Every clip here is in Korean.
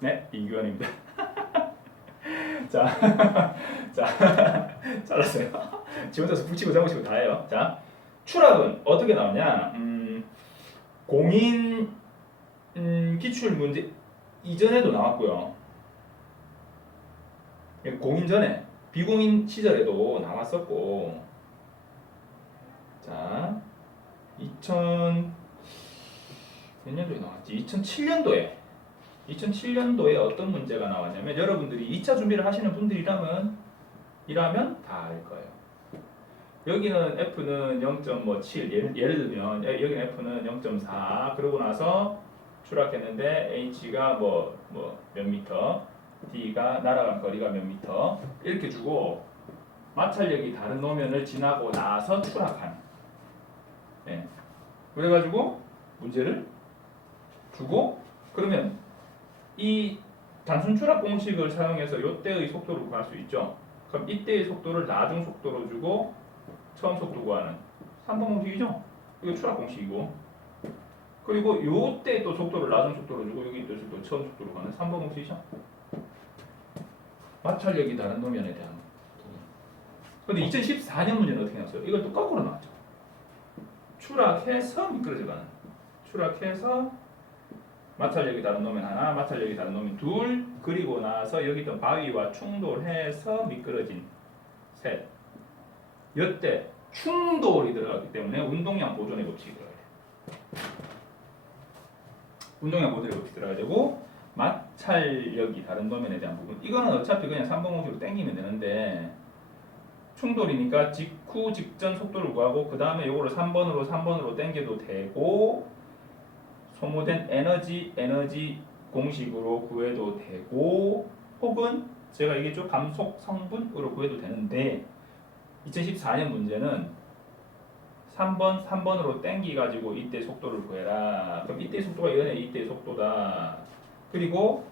네, 이규환입니다. 자, 자, 잘랐어요. 지 혼자서 북치고 잡으시고 다 해요. 자, 추락은 어떻게 나오냐? 공인 기출 문제 이전에도 나왔고요. 공인 전에 비공인 시절에도 나왔었고, 자, 2000 몇 년도에 나왔지? 2007년도에 어떤 문제가 나왔냐면 여러분들이 2차 준비를 하시는 분들이라면 다 알 거예요. 여기는 F는 0.7 예를 들면 여기는 F는 0.4 그러고 나서 추락했는데 H가 몇 미터, D가 날아간 거리가 몇 미터 이렇게 주고 마찰력이 다른 노면을 지나고 나서 추락한. 네. 그래가지고 문제를 주고 그러면 이 단순 추락 공식을 사용해서 이때의 속도를 구할 수 있죠. 그럼 이때의 속도를 나중 속도로 주고 처음 속도 구하는 3번 공식이죠. 이거 추락 공식이고 그리고 이때 또 속도를 나중 속도로 주고 여기 또 처음 속도로 가는 3번 공식이죠. 마찰력이 다른 노면에 대한 부분. 근데 2014년 문제는 어떻게 나왔어요? 이걸 또 거꾸로 나왔죠. 추락해서 미끄러져가는. 추락해서 마찰력이 다른 노면 하나, 마찰력이 다른 노면 둘, 그리고 나서 여기 있던 바위와 충돌해서 미끄러진 셋. 이때 충돌이 들어갔기 때문에 운동량 보존의 법칙이 들어가야 돼. 운동량 보존의 법칙이 들어가야 되고 마찰력이 다른 노면에 대한 부분. 이거는 어차피 그냥 3번 공식으로 땡기면 되는데 충돌이니까 직후 직전 속도를 구하고 그 다음에 이거를 3번으로 땡겨도 되고 소모된 에너지 공식으로 구해도 되고 혹은 제가 얘기했죠. 감속 성분으로 구해도 되는데 2014년 문제는 3번으로 땡기 가지고 이때 속도를 구해라. 그럼 이때 속도가 이거네. 이때 속도다. 그리고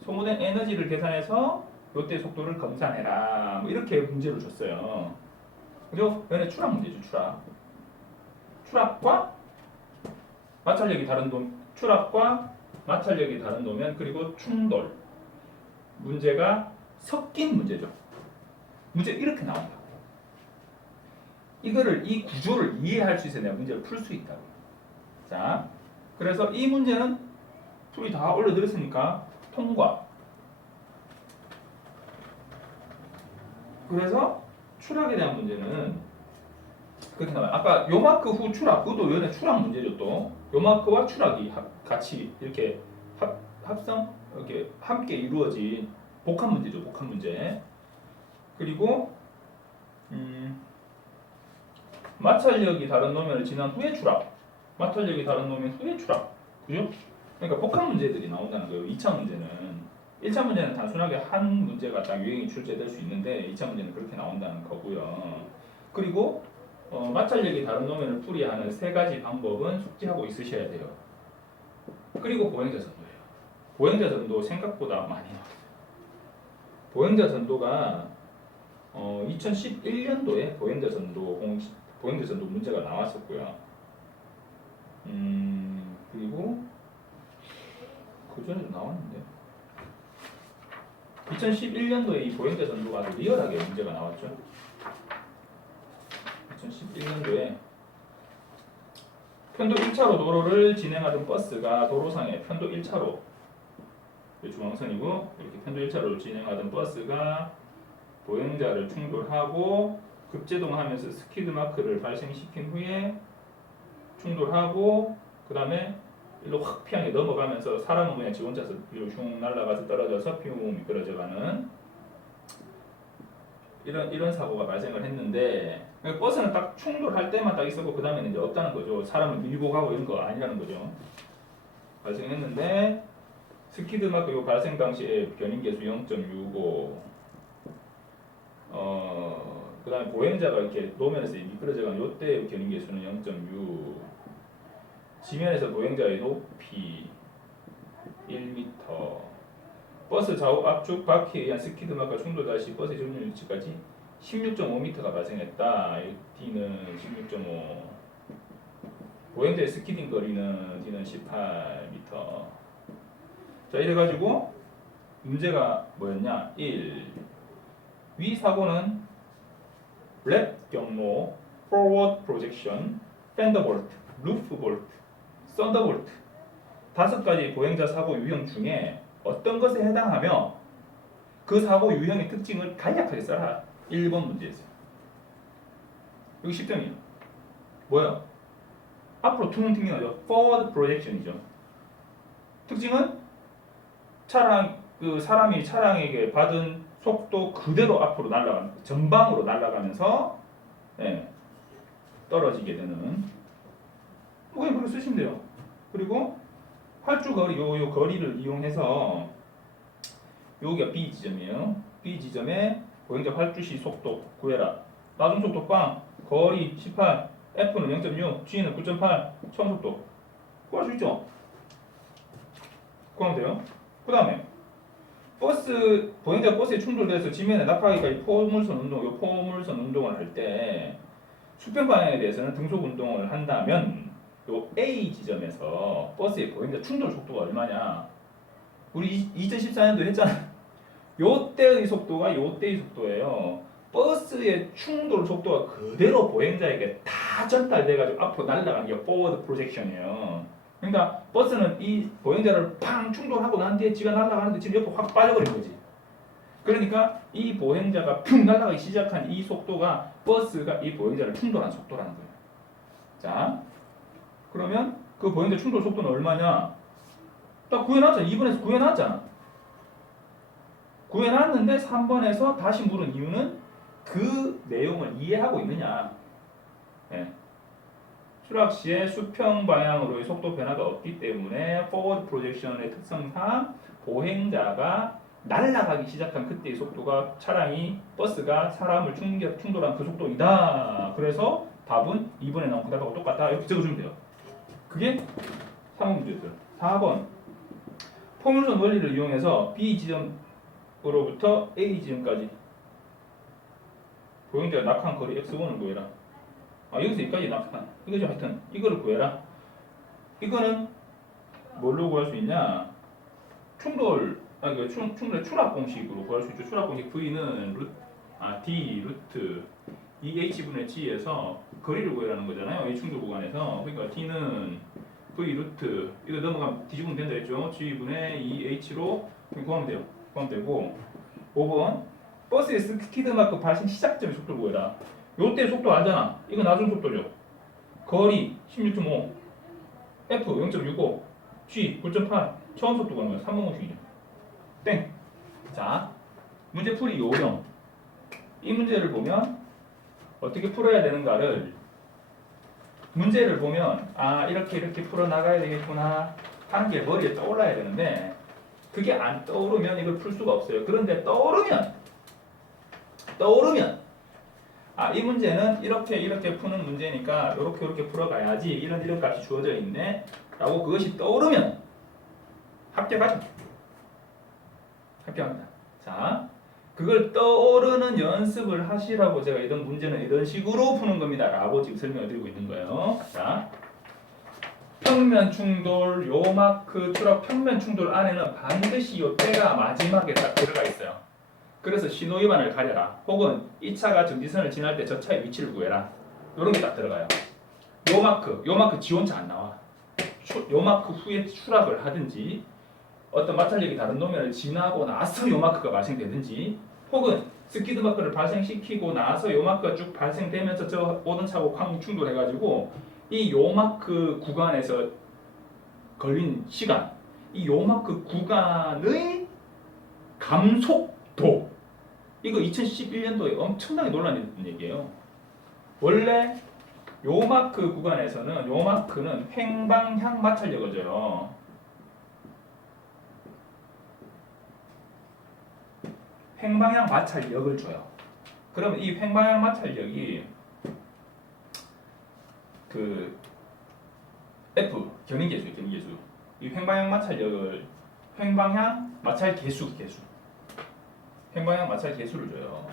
소모된 에너지를 계산해서 이때 속도를 검산해라. 뭐 이렇게 문제를 줬어요. 그죠? 얘네 추락 문제죠. 추락과 추락과 마찰력이 다른 노면 그리고 충돌 문제가 섞인 문제죠. 문제 이렇게 나온다. 이 구조를 이해할 수 있어야 내가 문제를 풀 수 있다고. 자, 그래서 이 문제는 풀이 다 올려드렸으니까 통과. 그래서 추락에 대한 문제는 그렇게 나와요. 아까 요마크 후 추락, 그것도 연애 추락 문제죠 또. 요마크와 추락이 같이 이렇게 합성, 이렇게 함께 이루어진 복합 문제죠, 복합 문제. 그리고 마찰력이 다른 노면을 지난 후에 추락, 마찰력이 다른 노면 후에 추락, 그죠? 그러니까 복합 문제들이 나온다는 거예요. 2차 문제는 1차 문제는 단순하게 한 문제가 딱 유형이 출제될 수 있는데 2차 문제는 그렇게 나온다는 거고요. 그리고 마찰력이 다른 노면을 풀이하는 세 가지 방법은 숙지하고 있으셔야 돼요. 그리고 보행자 전도예요. 보행자 전도 생각보다 많이 나왔어요. 보행자 전도가 2011년도에 보행자 전도 문제가 나왔었고요. 그리고 그 전에도 나왔는데 2011년도에 이 보행자 전도가 아주 리얼하게 문제가 나왔죠. 2011년도에 편도 1차로 도로를 진행하던 버스가 도로상에 편도 1차로 중앙선이고 이렇게 편도 1차로를 진행하던 버스가 보행자를 충돌하고 급제동하면서 스키드마크를 발생시킨 후에 충돌하고 그 다음에 일로 확 피하게 넘어가면서 사람은 그냥 지 혼자서 위로 흉 날아가서 떨어져서 피우 미끄러져가는 이런 사고가 발생을 했는데 버스는 딱 충돌할 때만 딱 있었고 그 다음에는 이제 없다는 거죠. 사람을 밀고 가고 이런 거 아니라는 거죠. 발생했는데 스키드마크 요 발생 당시에 견인계수 0.65 그 다음에 보행자가 이렇게 노면에서 미끄러져가는 요때 견인계수는 0.6 지면에서 보행자의 높이 1m 버스 좌우 압축 바퀴에 의한 스키드마크와 충돌 시 버스의 전륜 위치까지 16.5m가 발생했다. D는 16.5 보행자의 스키딩 거리는 D는 18m 자, 이래가지고 문제가 뭐였냐? 1. 위 사고는 랩 경로, forward projection, 팬더볼트, 루프볼트, 썬더볼트 5가지 보행자 사고 유형 중에 어떤 것에 해당하며 그 사고 유형의 특징을 간략하게 써라. 1번 문제에서. 여기 10점이에요. 뭐야? 앞으로 퉁 튕겨나죠. forward projection이죠. 특징은 사람이 차량에게 받은 속도 그대로 앞으로 날아가는, 전방으로 날아가면서 떨어지게 되는. 그냥 그렇게 쓰시면 돼요. 그리고 활주 거리, 요 거리를 이용해서 여기가 B 지점이에요. B 지점에 보행자 활주시 속도 구해라. 나중 속도 빵, 거리 18, F는 0.6, G는 9.8, 처음 속도. 구할 수 있죠? 구하면 돼요. 그 다음에 보행자 버스에 충돌돼서 지면에 낙하기까지 포물선 운동, 요 포물선 운동을 할 때 수평 방향에 대해서는 등속 운동을 한다면 요 A 지점에서 버스의 보행자 충돌 속도가 얼마냐? 우리 2014년도 했잖아. 요때의 속도가 요때의 속도예요. 버스의 충돌 속도가 그대로 보행자에게 다 전달돼가지고 앞으로 날아가는 게 forward projection이에요. 그러니까 버스는 이 보행자를 팡 충돌하고 난 뒤에 지가 날아가는데 지금 옆으로 확 빠져버린 거지. 그러니까 이 보행자가 푹 날아가기 시작한 이 속도가 버스가 이 보행자를 충돌한 속도라는 거예요. 자, 그러면 그 보행자 충돌 속도는 얼마냐? 딱 구해놨잖아. 2번에서 구해놨잖아. 구해놨는데 3번에서 다시 물은 이유는 그 내용을 이해하고 있느냐. 네. 추락 시에 수평 방향으로의 속도 변화가 없기 때문에 forward projection의 특성상 보행자가 날아가기 시작한 그때의 속도가 버스가 사람을 충돌한 그 속도이다. 그래서 답은 2번에 나온 그 답하고 똑같다. 이렇게 적어주면 돼요. 그게 3번 문제였어요. 4번 포물선 원리를 이용해서 B 지점으로부터 A 지점까지 보행자가 낙한 거리 x1을 구해라. 여기서 여기까지 낙한 이거죠. 하여튼 이거를 구해라. 이거는 뭘로 구할 수 있냐? 충돌의 추락 공식으로 구할 수 있죠. 추락 공식 V는 D 루트 2H분의 G에서 거리를 구해라는 거잖아요. 이 충돌 구간에서. 그러니까 D는 V 루트 이거 넘어가면 뒤집으면 된다 했죠. G분의 2H로 구하면 돼요. 구하면 되고 5번 버스의 스키드마크 발생 시작점의 속도를 구해라. 요때 속도 알잖아. 이거 나중 속도죠. 거리 16.5, F 0.65, G 9.8, 처음 속도 구하는 거야. 3번 공식이죠. 땡. 자, 문제 풀이 요령. 이 문제를 보면 어떻게 풀어야 되는가를 문제를 보면 이렇게 풀어 나가야 되겠구나 하는 게 머리에 떠올라야 되는데 그게 안 떠오르면 이걸 풀 수가 없어요. 그런데 떠오르면 이 문제는 이렇게 푸는 문제니까 이렇게 풀어가야지 이런 값이 주어져 있네 라고 그것이 떠오르면 합격합니다. 자, 그걸 떠오르는 연습을 하시라고 제가 이런 문제는 이런 식으로 푸는 겁니다 라고 지금 설명을 드리고 있는 거예요. 자, 평면 충돌, 요 마크 추락 평면 충돌 안에는 반드시 요 때가 마지막에 딱 들어가 있어요. 그래서 신호 위반을 가려라. 혹은 이 차가 정지선을 지날 때 저 차의 위치를 구해라. 이런 게 딱 들어가요. 요 마크 지 혼자 안 나와. 요 마크 후에 추락을 하든지 어떤 마찰력이 다른 노면을 지나고 나서 요 마크가 발생되든지 혹은 스키드 마크를 발생시키고 나서 요 마크가 쭉 발생되면서 저 오던 차하고 쾅 충돌해가지고 이 요 마크 구간에서 걸린 시간, 이 요 마크 구간의 감속도 이거 2011년도에 엄청나게 논란이 됐던 얘기예요. 원래 요 마크 구간에서는 요 마크는 횡방향 마찰력을 줘요. 횡방향 마찰력을 줘요. 그러면 이 횡방향 마찰력이 그 F 견인계수예요. 견인계수. 이 횡방향 마찰력을 횡방향 마찰 계수 횡방향 마찰 계수를 줘요.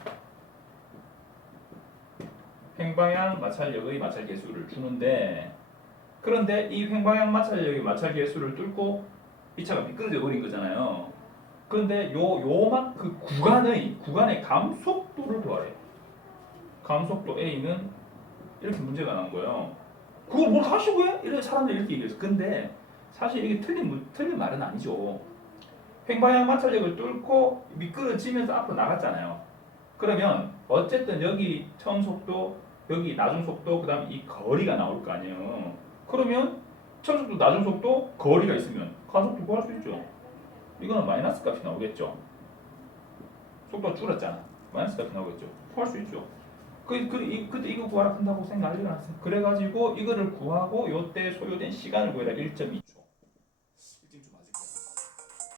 횡방향 마찰력의 마찰 계수를 주는데 그런데 이 횡방향 마찰력의 마찰 계수를 뚫고 이 차가 미끄러져 버린 거잖아요. 그런데 그 구간의 감속도를 구하래. 감속도 A는 이렇게 문제가 나온 거예요. 그걸 뭘 하시고 해? 이런 사람들이 이렇게 얘기해서. 근데 사실 이게 틀린 말은 아니죠. 횡방향 마찰력을 뚫고 미끄러지면서 앞으로 나갔잖아요. 그러면 어쨌든 여기 처음 속도, 여기 나중 속도, 그 다음에 이 거리가 나올 거 아니에요. 그러면 처음 속도, 나중 속도, 거리가 있으면 가속도 구할 수 있죠. 이거는 마이너스 값이 나오겠죠. 속도가 줄었잖아. 마이너스 값이 나오겠죠. 구할 수 있죠. 그때 이거 구하라 한다고 생각할 리가 없어요. 그래가지고 이거를 구하고 요때 소요된 시간을 구해라 1.2초.